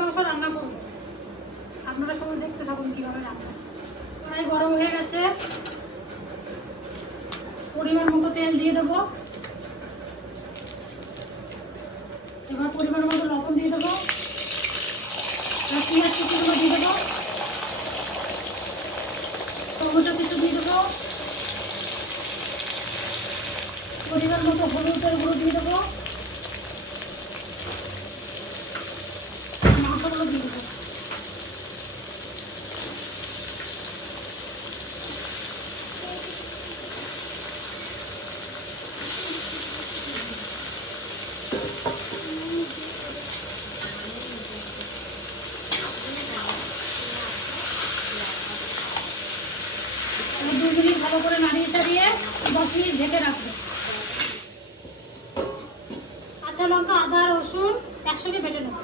মাংস রান্না করবো, আপনারা সবাই দেখতে থাকুন কিভাবে রান্না। কড়াই গরম হয়ে গেছে, পরিমাণ মতো তেল দিয়ে দেবো। এবার পরিমাণ মতো লবণ দিয়ে দেবো, পেঁয়াজ কুচিগুলো দিয়ে দেবো, টমেটো কিছু দিয়ে দেবো, পরিমাণ মতো হলুদের গুঁড়ো দিয়ে দেবো, মাংসগুলো দিয়ে দেবো। ভালো করে নাড়িয়ে চাড়িয়ে 10 মিনিট ঢেকে রাখবো। কাঁচা লঙ্কা, আদা, রসুন একসঙ্গে বেটে নেব।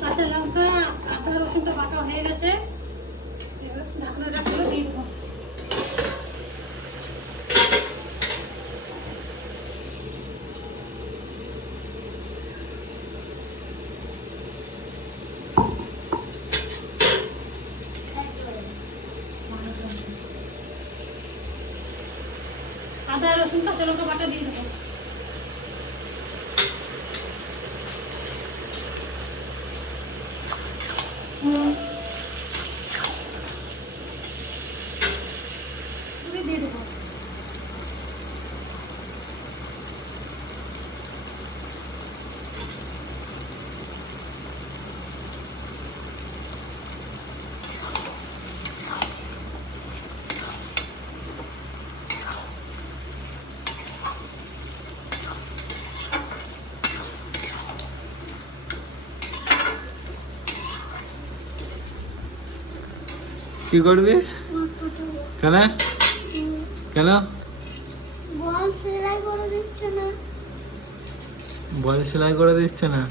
কাঁচা লঙ্কা, আদা, রসুনটা বাটা হয়ে গেছে, এবার ঢাকনাটা খুলে দিয়ে দেবো। আদা, রসুন, কাঁচা লঙ্কা বাটা দিয়ে দেবো। দিয়ে দেবো। কি করবি? কেন কেন বল সেলাই করে দিচ্ছে না? বল সেলাই করে দিচ্ছে না,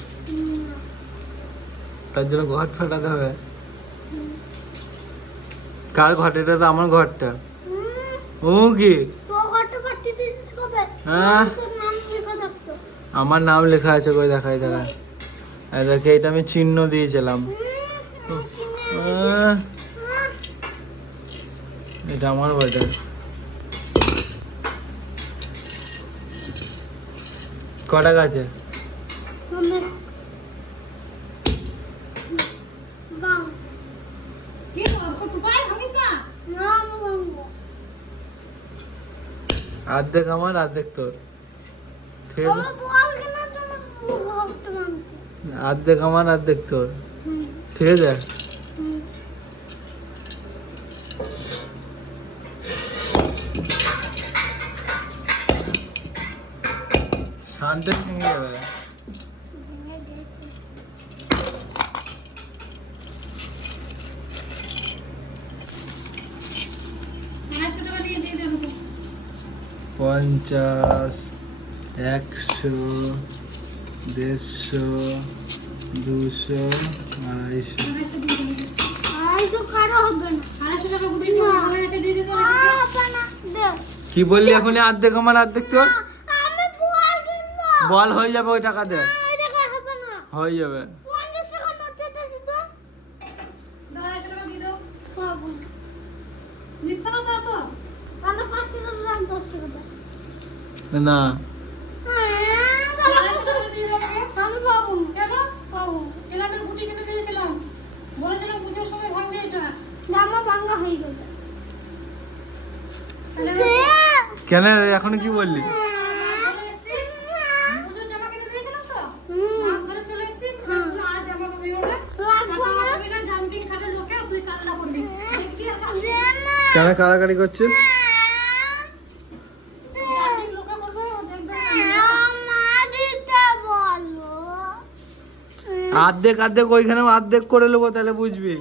তার জন্য ঘর ফাটাতে হবে। কার ঘর? এটা তো আমার ঘরটা। ও কি হ্যাঁ, আমার নাম লেখা আছে, কই দেখাই দাঁড়া। দেখে এটা আমি চিহ্ন দিয়েছিলাম। এটা আমার বাড়িটা। কটা গাছে? অর্ধেক আমার অর্ধেক তোর, ঠিক আছে? অর্ধেক আমার অর্ধেক তোর, ঠিক আছে? শানটা ভেঙে যাবে। পঞ্চাশ, 100, 150, 200, 250। কি বললি এখন? অর্ধেক আমার অর্ধেক তোর। বল হয়ে যাবে, ওই টাকা দে, হয়ে যাবে। না কেন? এখন কি বললি? কেন কাড়াকাড়ি করছিস? অর্ধেক অর্ধেক ওইখানে অর্ধেক করে নেবো, তাহলে বুঝবি।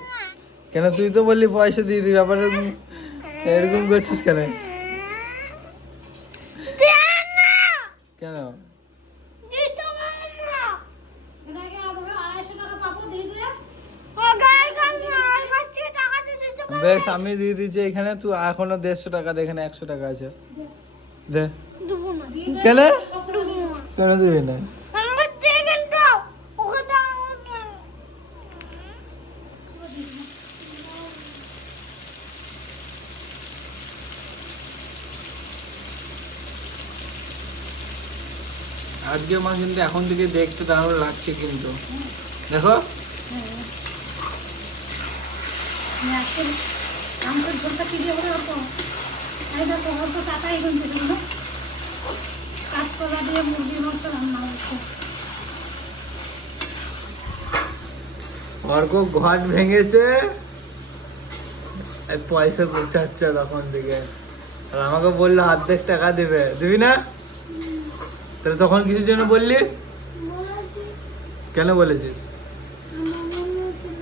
কেন তুই তো বললি পয়সা দিয়ে দিবি, আবার এরকম করছিস কেন? কেন? বেশ আমি দিয়ে দিচ্ছি এখানে, তুই এখনো 150 টাকা দে, এখানে 100 টাকা আছে, দে। দেবো না। কেন দেবো না। কেন দিবি না? আমার দেখেন তো, ওকে দাও না। আজকে মা কিন্তু এখন থেকে দেখতে দারুণ লাগছে কিন্তু, দেখো। আজকে আমাদের ঝোলটা কি দিয়ে হবে অল্প, এই দেখো অল্প টাকা এখন পেছনে কাঁচকলা দিয়ে মুরগির মাংস রান্না হচ্ছে। অর্ক ঘর ভেঙেছে, এই পয়সা পৌঁছাচ্ছে তখন থেকে, আর আমাকে বললো অর্ধেক টাকা দেবে, দিবি না? তাহলে তখন কিছুর জন্য বললি? বলেছি, কেন বলেছিস? আমার মনে হচ্ছিল।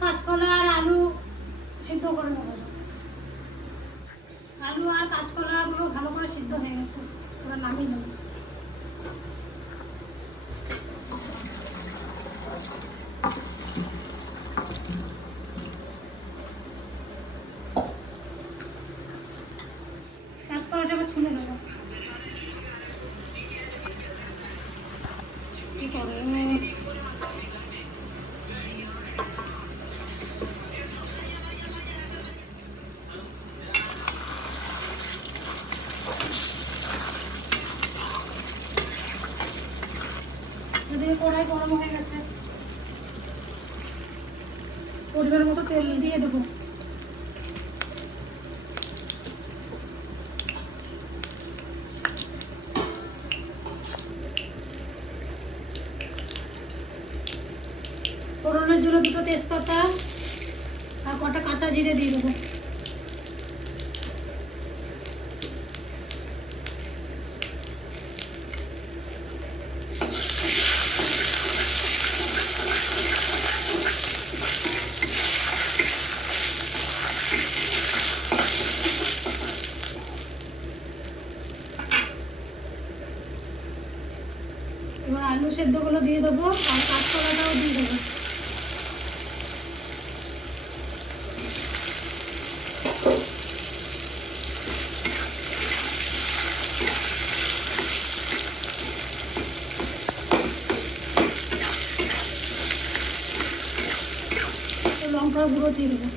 কাঁচকলা আর আলু সিদ্ধ করে নেবো। আলু আর কাঁচকলা গুলো ভালো করে সিদ্ধ হয়ে গেছে, এবার নামিয়ে নেবো। কাঁচকলাটা আবার ছুলে নেবো। কি করে এদিকে কড়াই গরম হয়ে গেছে, পরিমাণ মতো তেল দিয়ে দেবো। ফোড়নের জন্য 2টো তেজপাতা আর কটা কাঁচা জিরে দিয়ে দেবো। এবার আলু সেদ্ধগুলো দিয়ে দেবো আর কাঁচকলাটাও দিয়ে দেবো। লঙ্কার গুঁড়ো দিয়ে দেবো।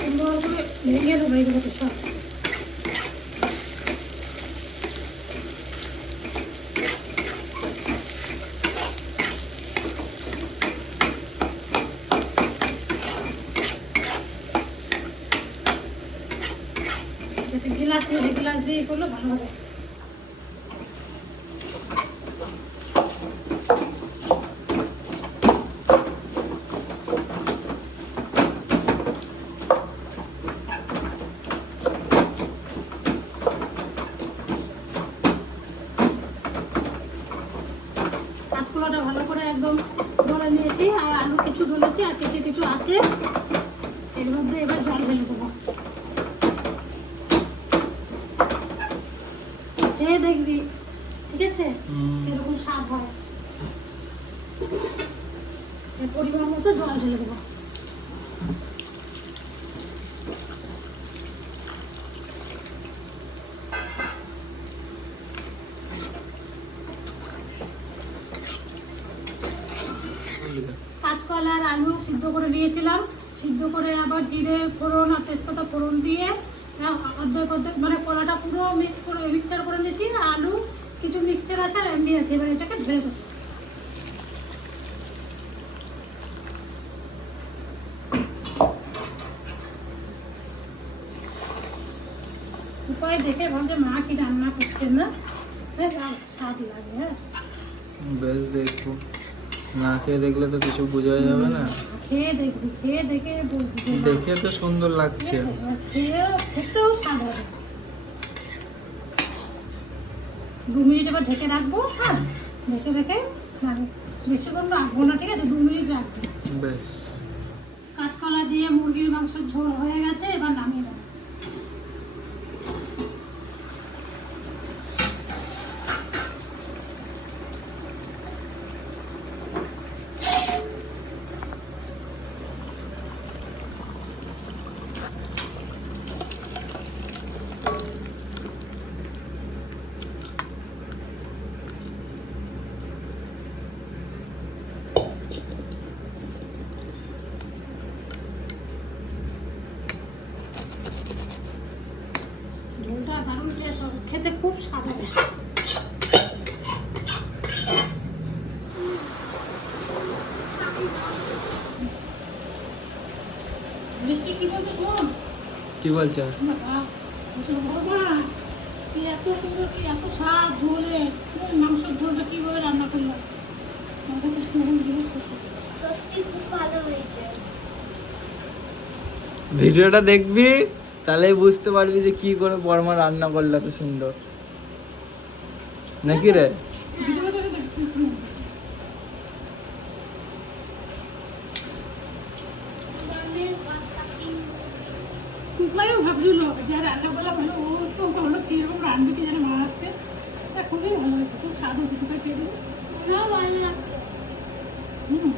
সুন্দর করে ভেঙে দেবো এইগুলোকে সব। গ্লাস দিয়ে করলে ভালো হবে। কাঁচকলাটা ভালো করে একদম ধরে নিয়েছি, আর আলু কিছু ধরেছি আর কিছু কিছু আছে, এর মধ্যে এবার জল ঢেলে দেবো। খেয়ে দেখবি, ঠিক আছে? এরকম স্বাদ হয়। এর পরিমাণ মতো জল ঢেলে দেবো। কাঁচকলা আর আলু সিদ্ধ করে নিয়েছিলাম, সিদ্ধ করে আবার জিরে ফোড়ন আর তেজপাতা ফোড়ন দিয়ে অর্ধেক অর্ধেক মানে কলাটা পুরো মিক্সচার করে নিয়েছি, আর আলু কিছু মিক্সচার আছে আর এমনি আছে। এবার এটাকে ঢেলে দেবো। উপায় দেখে ভাবছে মা কি রান্না করছেন না, স্বাদ লাগে। হ্যাঁ বেশ দেখবো, না খেয়ে দেখলে তো কিছু বোঝা যাবে না। খেয়ে দেখবি, খেয়ে দেখে বলবি। দেখে তো সুন্দর লাগছে, খেতেও স্বাদ হবে। 2 মিনিট এবার ঢেকে রাখবো। হ্যাঁ ঢেকে বেশিক্ষণ রাখবো না, ঠিক আছে? 2 মিনিট রাখবো। বেশ। কাঁচকলা দিয়ে মুরগির মাংসের ঝোল হয়ে গেছে, এবার নামিয়ে দেবো। ঝোলটা দারুণ টেস্ট হবে, খেতে খুব স্বাদ হবে। বৃষ্টি কি বলছে শোন? কি বলছে? বাবা, বলছে, বাবা, কি এত সুন্দর, কি এত স্বাদ ঝোলে, মাংসের ঝোলটা কিভাবে রান্না করলাম? আমাকে তো তখন জিজ্ঞেস করছে। সত্যি খুব ভালো হয়েছে। ভিডিওটা দেখবি, তাহলেই বুঝতে পারবি যে কি করে পরমা রান্না করলে এত সুন্দর, নাকি রে? ভিডিওটা দেখতে শুনুন। কুকমাইও ভাবছিল যে রান্নাগুলো ভালো, ও তো ভালো কিরকম রান্না কি জানে মা আসতে, খুবই ভালো হয়েছে, খুব স্বাদ হয়েছে। তোকে খেয়ে দিস। না ভালো লাগছে। হুম।